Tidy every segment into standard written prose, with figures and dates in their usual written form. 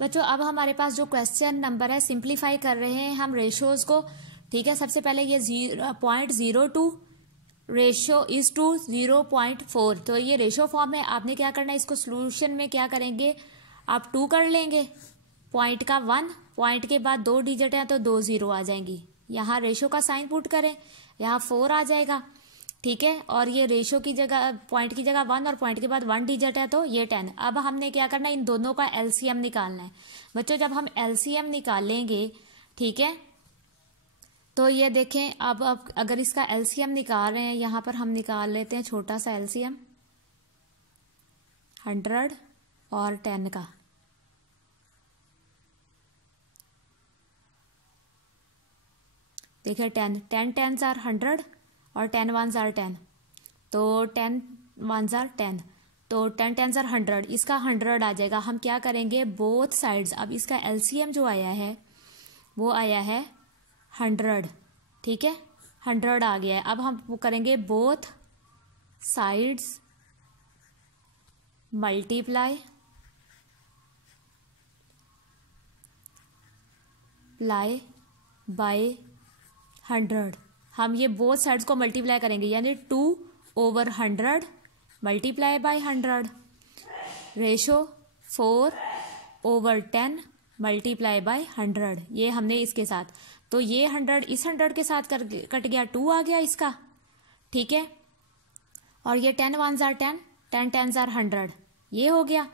बच्चों अब हमारे पास जो क्वेश्चन नंबर है सिंप्लीफाई कर रहे हैं हम रेशियोज को। ठीक है, सबसे पहले ये 0.02 रेशियो इज टू 0.4, तो ये रेशियो फॉर्म है। आपने क्या करना है, इसको सोल्यूशन में क्या करेंगे, आप 2 कर लेंगे, पॉइंट का 1, पॉइंट के बाद 2 डिजिट है तो 2 0 आ जाएंगी। यहाँ रेशियो का साइन पुट करें, यहाँ 4 आ जाएगा। ठीक है, और ये रेशियो की जगह पॉइंट की जगह 1 और पॉइंट के बाद 1 डिजिट है तो ये 10। अब हमने क्या करना है, इन दोनों का एलसीएम निकालना है। बच्चों जब हम एलसीएम निकालेंगे, ठीक है, तो ये देखें अब अगर इसका एलसीएम निकाल रहे हैं, यहाँ पर हम निकाल लेते हैं छोटा सा एलसीएम 100 और 10 का। देखिए 10 10s आर 100 और 10 1s आर 10, तो 10 1s आर 10, तो 10 10s आर 100, इसका 100 आ जाएगा। हम क्या करेंगे, बोथ साइड्स, अब इसका एलसीएम जो आया है वो आया है 100। ठीक है, 100 आ गया है। अब हम वो करेंगे बोथ साइड्स मल्टीप्लाई बाय 100। हम ये बोथ साइड्स को मल्टीप्लाई करेंगे, यानी 2/100 multiply by 100, ratio 4/10 multiply by 100। ये हमने इसके साथ, तो ये 100 इस 100 के साथ कट गया, 2 आ गया इसका। ठीक है, और ये 10 1s आर 10, 10 10s आर 100, ये हो गया।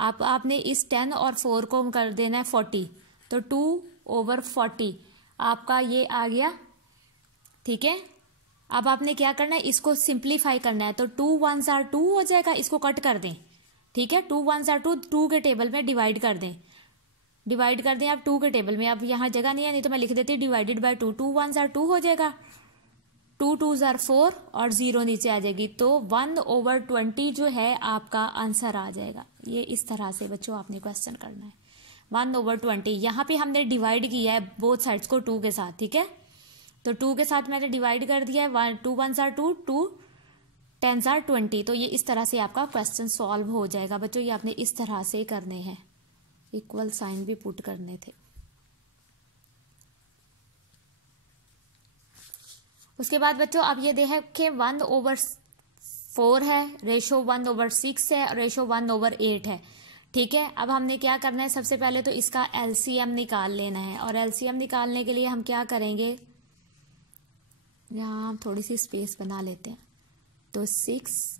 आपने इस 10 और 4 को कर देना है 40, तो 2/40 आपका ये आ गया। ठीक है, अब आपने क्या करना है, इसको सिंप्लीफाई करना है, तो 2 1s आर 2 हो जाएगा, इसको कट कर दें। ठीक है, 2 1s आर 2, 2 के टेबल में डिवाइड कर दें, आप 2 के टेबल में। अब यहाँ जगह नहीं है, नहीं तो मैं लिख देती डिवाइडेड बाय 2, 2 1s आर 2 हो जाएगा, 2 2s आर 4 और 0 नीचे आ जाएगी, तो 1/20 जो है आपका आंसर आ जाएगा। ये इस तरह से बच्चों आपने क्वेश्चन करना है, 1/20। यहाँ पे हमने डिवाइड किया है बोथ साइड्स को 2 के साथ। ठीक है, तो 2 के साथ मैंने डिवाइड कर दिया है, 2 1s आर 2, 2 10s आर 20, तो ये इस तरह से आपका क्वेश्चन सॉल्व हो जाएगा। बच्चों ये आपने इस तरह से करने हैं, इक्वल साइन भी पुट करने थे। उसके बाद बच्चों अब ये देखें 1/4 है, रेशो 1/6 है, रेशो 1/8 है। ठीक है, अब हमने क्या करना है, सबसे पहले तो इसका एलसीएम निकाल लेना है, और एलसीएम निकालने के लिए हम क्या करेंगे, यहाँ हम थोड़ी सी स्पेस बना लेते हैं, तो 6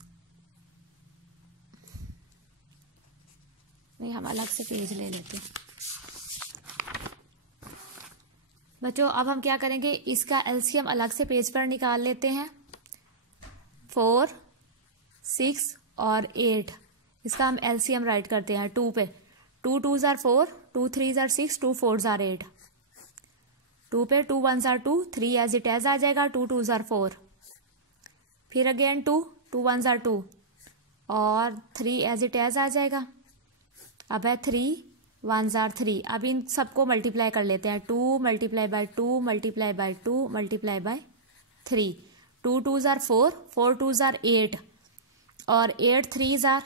नहीं, हम अलग से पेज ले लेते हैं। बच्चों अब हम क्या करेंगे, इसका एलसीएम अलग से पेज पर निकाल लेते हैं, 4 6 और 8, इसका हम एलसीएम राइट करते हैं 2 पे, 2 2s are 4, 2 3s are 6, 2 4s are 8, 2 पे 2 1s are 2, 3 as it as आ जाएगा, 2 2s आर 4, फिर अगेन 2 1s आर 2 और 3 एज इट एज आ जाएगा। अब है 3 1s आर 3, अब इन सबको मल्टीप्लाई कर लेते हैं, 2 multiply by 2 multiply by 2 multiply by 3, 2 2s are 4, 4 2s are 8 और 8 3s आर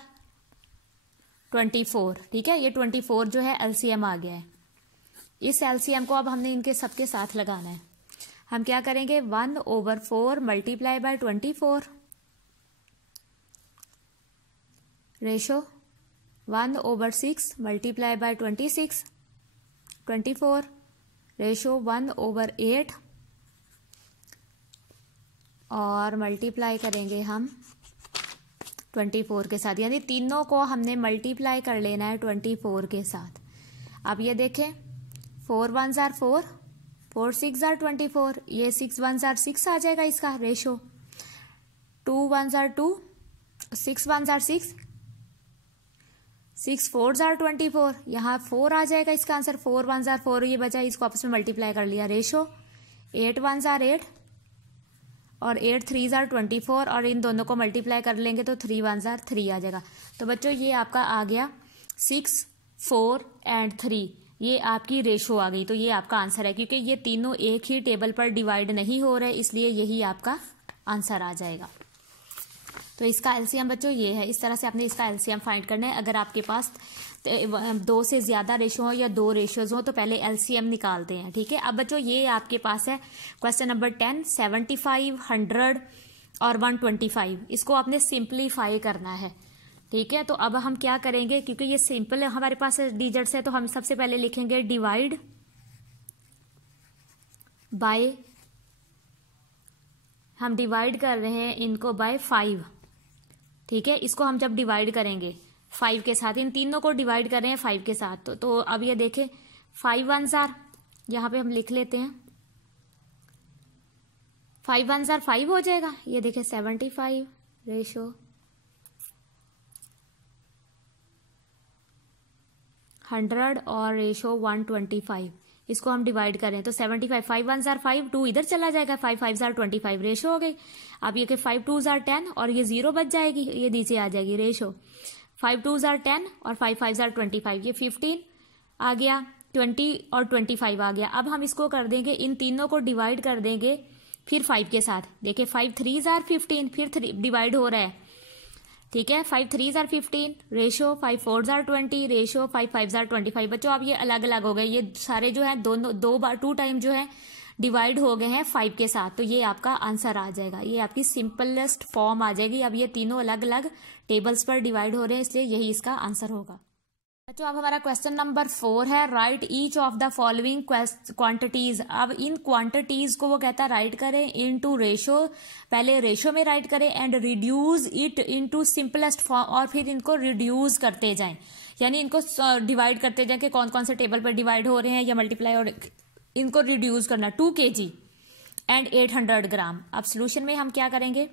24। ठीक है, ये 24 जो है एलसीएम आ गया है। इस एलसीएम को अब हमने इनके सबके साथ लगाना है। हम क्या करेंगे, 1/4 multiply by 24, ratio 1/6 multiply by 26, 24, ratio 1/8 और मल्टीप्लाई करेंगे हम 24 के साथ, यानी तीनों को हमने मल्टीप्लाई कर लेना है 24 के साथ। अब ये देखें 4 1s आर 4, 4 6 आर 24, ये 6 1s आर 6 आ जाएगा इसका ratio, 2 1s are 2, 6 1s are 6, 6 4s are 24, यहाँ 4 आ जाएगा इसका आंसर, 4 1s आर 4, ये बचा, इसको आपस में मल्टीप्लाई कर लिया, रेशो 8 1s आर 8 और 8 3s आर 24, और इन दोनों को मल्टीप्लाई कर लेंगे तो 3 1s आर 3 आ जाएगा। तो बच्चों ये आपका आ गया 6 4 एंड 3, ये आपकी रेशो आ गई, तो ये आपका आंसर है। क्योंकि ये तीनों एक ही टेबल पर डिवाइड नहीं हो रहे, इसलिए यही आपका आंसर आ जाएगा। तो तो इसका एलसीएम बच्चों ये है। इस तरह से आपने इसका एलसीएम फाइंड करना है। अगर आपके पास 2 से ज़्यादा रेशो हो या 2 रेशोज हो तो पहले एलसीएम निकालते हैं, ठीक है। अब बच्चों ये आपके पास है क्वेश्चन नंबर 10, 75, 100 और 125। इसको आपने सिंप्लीफाई करना है, ठीक है। तो अब हम क्या करेंगे, क्योंकि ये सिंपल हमारे पास डिजिट्स है, तो हम सबसे पहले लिखेंगे डिवाइड बाय, हम डिवाइड कर रहे हैं इनको बाय 5, ठीक है। इसको हम जब डिवाइड करेंगे 5 के साथ, इन तीनों को डिवाइड कर रहे हैं 5 के साथ, तो अब ये देखें 5 1s आर, यहाँ पे हम लिख लेते हैं 5 1s आर 5 हो जाएगा। ये देखें 75 रेशो 100 और रेशो 125, इसको हम डिवाइड करें तो 75, 5 1s आर 5, 2 इधर चला जाएगा, 5 5s आर 25 रेशो हो गई। अब ये कि 5 2s आर 10 और ये 0 बच जाएगी, ये नीचे आ जाएगी रेशो। 5 2s आर 10 और 5 5s आर 25, ये 15 आ गया, 20 और 25 आ गया। अब हम इसको कर देंगे, इन तीनों को डिवाइड कर देंगे फिर 5 के साथ। देखिए 5 3s आर 15, फिर डिवाइड हो रहा है, ठीक है। 5 3s are 15 ratio, 5 4s are 20 ratio, 5 5s are 25। बच्चों अब ये अलग अलग हो गए, ये सारे जो है दोनों 2 टाइम जो है डिवाइड हो गए हैं 5 के साथ, तो ये आपका आंसर आ जाएगा, ये आपकी सिंपलेस्ट फॉर्म आ जाएगी। अब ये तीनों अलग अलग टेबल्स पर डिवाइड हो रहे हैं, इसलिए यही इसका आंसर होगा। बच्चों अब हमारा क्वेश्चन नंबर 4 है, right each of the following quantities. अब इन क्वांटिटीज को वो कहता है राइट करें इनटू रेशो, पहले रेशो में राइट करें and reduce it into simplest form, और फिर इनको रिड्यूस करते जाएं, यानी इनको डिवाइड करते जाएं कि कौन कौन से टेबल पर डिवाइड हो रहे हैं या मल्टीप्लाई, और इनको रिड्यूस करना 2 kg एंड 800 ग्राम। अब सोल्यूशन में हम क्या करेंगे,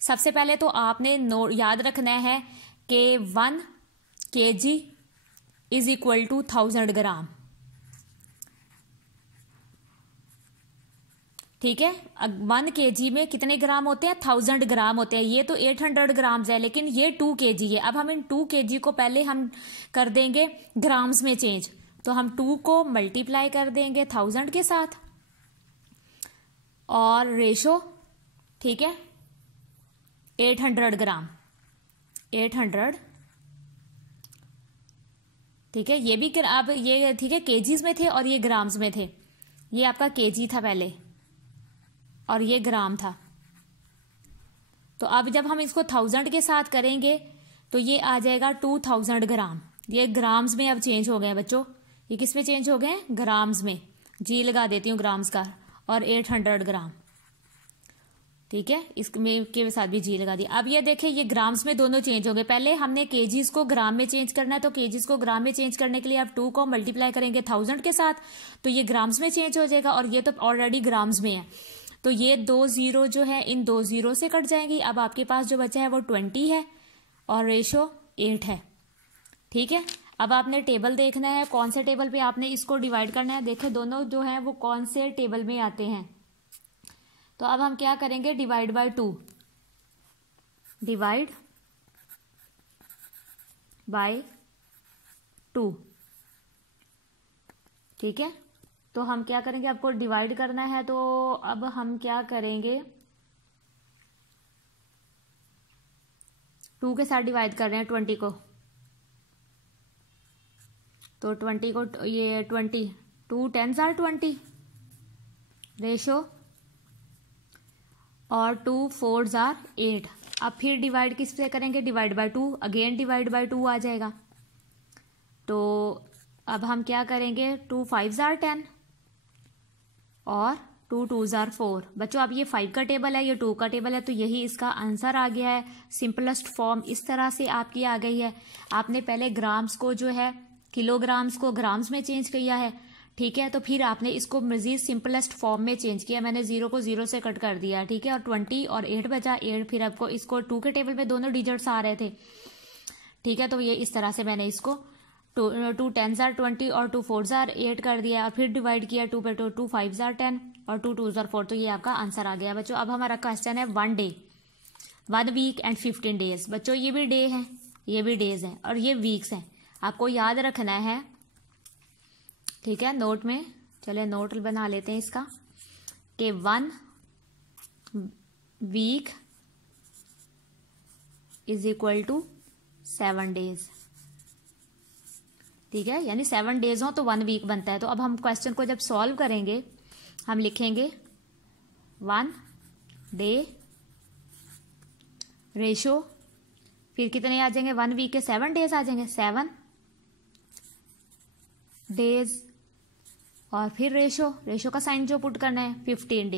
सबसे पहले तो आपने याद रखना है कि 1 kg इज इक्वल टू 1000 ग्राम, ठीक है। 1 kg में कितने ग्राम होते हैं, 1000 ग्राम होते हैं। ये तो 800 ग्राम्स है, लेकिन ये 2 kg है। अब हम इन 2 kg को पहले हम कर देंगे ग्राम्स में चेंज, तो हम 2 को मल्टीप्लाई कर देंगे 1000 के साथ और रेशो, ठीक है, 800 ग्राम, 800, ठीक है। ये भी अब ये ठीक है केजीज में थे और ये ग्राम्स में थे, ये आपका केजी था पहले और ये ग्राम था। तो अब जब हम इसको 1000 के साथ करेंगे तो ये आ जाएगा 2000 ग्राम। ये ग्राम्स में अब चेंज हो गए हैं बच्चों, ये किस में चेंज हो गए हैं, ग्राम्स में। जी लगा देती हूँ ग्राम्स का, और 800 ग्राम, ठीक है, इसमें के साथ भी जी लगा दिया। अब ये देखें ये ग्राम्स में दोनों चेंज हो गए। पहले हमने केजीज को ग्राम में चेंज करना है, तो केजीज को ग्राम में चेंज करने के लिए आप 2 को मल्टीप्लाई करेंगे 1000 के साथ, तो ये ग्राम्स में चेंज हो जाएगा, और ये तो ऑलरेडी ग्राम्स में है, तो ये 2 0 जो है इन 2 0 से कट जाएंगी। अब आपके पास जो बचा है वो 20 है और रेशो 8 है, ठीक है। अब आपने टेबल देखना है, कौन से टेबल पे आपने इसको डिवाइड करना है। देखें दोनों जो है वो कौन से टेबल में आते हैं। तो अब हम क्या करेंगे, डिवाइड बाय 2, डिवाइड बाय 2, ठीक है। तो हम क्या करेंगे, आपको डिवाइड करना है, तो अब हम क्या करेंगे, 2 के साथ डिवाइड कर रहे हैं 20 को, तो 20 को ये 20, 2 10s आर 20 रेशो, और 2 4s आर 8। अब फिर डिवाइड किस से करेंगे, divide by 2, again divide by 2 आ जाएगा। तो अब हम क्या करेंगे, 2 5s आर 10 और 2 2s आर 4। बच्चों अब ये 5 का टेबल है, ये 2 का टेबल है, तो यही इसका आंसर आ गया है। सिंपलेस्ट फॉर्म इस तरह से आपकी आ गई है। आपने पहले ग्राम्स को जो है किलोग्राम्स को ग्राम्स में चेंज किया है, ठीक है, तो फिर आपने इसको मजीद सिंपलेस्ट फॉर्म में चेंज किया। मैंने 0 को 0 से कट कर दिया, ठीक है, और 20 और 8 बचा 8। फिर आपको इसको 2 के टेबल पे दोनों डिजिट्स आ रहे थे, ठीक है, तो ये इस तरह से मैंने इसको 2 10s आर 20 और 2 4s आर 8 कर दिया, और फिर डिवाइड किया 2 पे 2 5s आर 10 और 2 2s आर 4। तो ये आपका आंसर आ गया बच्चों। अब हमारा क्वेश्चन है 1 डे, 1 वीक एंड 15 डेज। बच्चों ये भी डे है, ये भी डेज हैं, और ये वीक्स हैं। आपको याद रखना है, ठीक है, नोट में, चले नोट बना लेते हैं इसका, कि 1 week is equal to 7 days. ठीक है, यानी 7 डेज हो तो 1 वीक बनता है। तो अब हम क्वेश्चन को जब सॉल्व करेंगे हम लिखेंगे 1 डे रेशो, फिर कितने आ जाएंगे 1 वीक के 7 डेज आ जाएंगे, 7 डेज, और फिर रेशो का साइन जो पुट करना है 15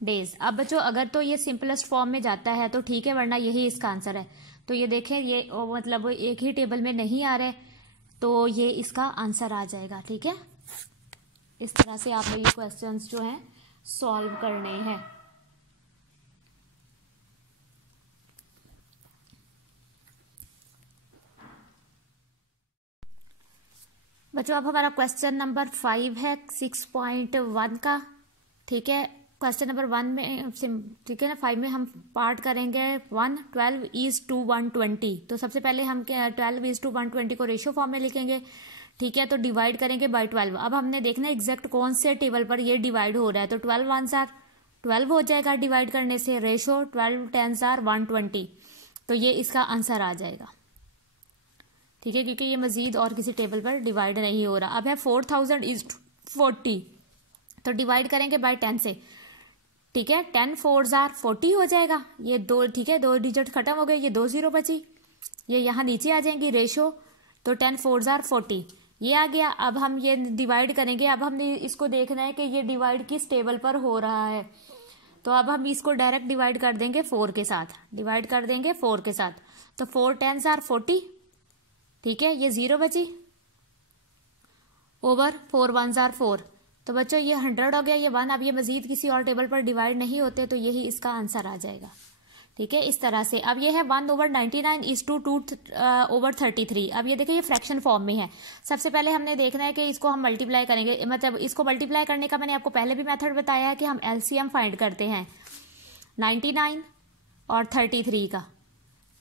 डेज। अब बच्चों अगर तो ये सिंपलेस्ट फॉर्म में जाता है तो ठीक है, वरना यही इसका आंसर है। तो ये देखें, ये मतलब एक ही टेबल में नहीं आ रहा है, तो ये इसका आंसर आ जाएगा। ठीक है, इस तरह से आपने ये क्वेश्चंस जो हैं सॉल्व करने हैं। बच्चों अब हमारा क्वेश्चन नंबर 5 है 6.1 का। ठीक है, क्वेश्चन नंबर 1 में, ठीक है ना, 5 में हम पार्ट करेंगे 12:120। तो सबसे पहले हम 12:120 को रेशियो फॉर्म में लिखेंगे। ठीक है, तो डिवाइड करेंगे बाय 12। अब हमने देखना है एग्जैक्ट कौन से टेबल पर ये डिवाइड हो रहा है। तो 12 1s are 12 हो जाएगा डिवाइड करने से, रेशो 12 10s are 120। तो ये इसका आंसर आ जाएगा। ठीक है, क्योंकि ये मजीद और किसी टेबल पर डिवाइड नहीं हो रहा। अब है 4000:40, तो डिवाइड करेंगे बाय 10 से। ठीक है, 10 4s are 40 हो जाएगा, ये 2, ठीक है, 2 डिजिट खत्म हो गए, ये 2 0 बची, ये यहाँ नीचे आ जाएंगी रेशो। तो 10 4s are 40 ये आ गया। अब हम ये डिवाइड करेंगे। अब हमने इसको देखना है कि ये डिवाइड किस टेबल पर हो रहा है। तो अब हम इसको डायरेक्ट डिवाइड कर देंगे 4 के साथ, डिवाइड कर देंगे 4 के साथ। तो 4 10s are 40, ठीक है, ये 0 बची, ओवर 4 1s are 4। तो बच्चों ये 100 हो गया, ये 1। अब ये मजीद किसी और टेबल पर डिवाइड नहीं होते, तो यही इसका आंसर आ जाएगा। ठीक है, इस तरह से। अब ये है 1/99:2/33। अब ये देखिए ये फ्रैक्शन फॉर्म में है। सबसे पहले हमने देखना है कि इसको हम मल्टीप्लाई करेंगे, मतलब इसको मल्टीप्लाई करने का मैंने आपको पहले भी मेथड बताया है कि हम एलसीएम फाइंड करते हैं 99 और 33 का।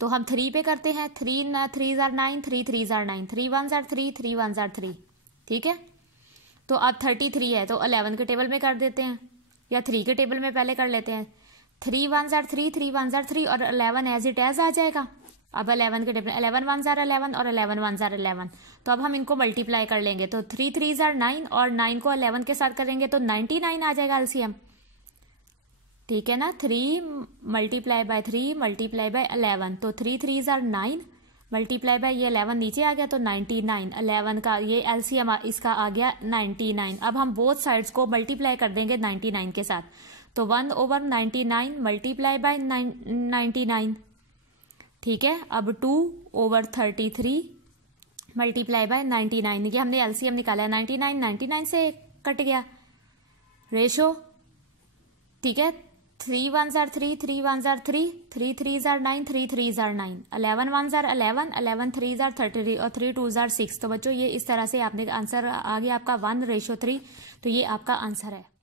तो हम 3 पे करते हैं, 3 3s are 9, 3 3s are 9, 3 1s are 3, 3 1s are 3। ठीक है, तो अब 33 है तो 11 के टेबल में कर देते हैं, या 3 के टेबल में पहले कर लेते हैं। 3 1s are 3, 3 1s are 3, और 11 एज इट एज आ जाएगा। अब 11 के टेबल, 11 1s are 11 और 11 1s are 11। तो अब हम इनको मल्टीप्लाई कर लेंगे। तो 3 3s are 9 और 9 को 11 के साथ करेंगे तो 99 आ जाएगा एलसीएम। ठीक है ना, 3 मल्टीप्लाई बाय 3 मल्टीप्लाई बाय 11, तो 3 3s are 9 मल्टीप्लाई बाय ये 11 नीचे आ गया तो 99। 11 का ये एलसीएम इसका आ गया 99। अब हम बोथ साइड्स को मल्टीप्लाई कर देंगे 99 के साथ। तो 1/99 मल्टीप्लाई बाय 99। ठीक है, अब 2/33 मल्टीप्लाई बाय 99। ये हमने एलसीएम निकाला है, 99 99 से कट गया रेशो। ठीक है, 3 1s are 3, 3 1s are 3, 3 3s are 9, 3 3s are 9, 11 1s are 11, 11 3s are 33 और 3 2s are 6। तो बच्चों ये इस तरह से आपने आंसर आ गया आपका 1:3। तो ये आपका आंसर है।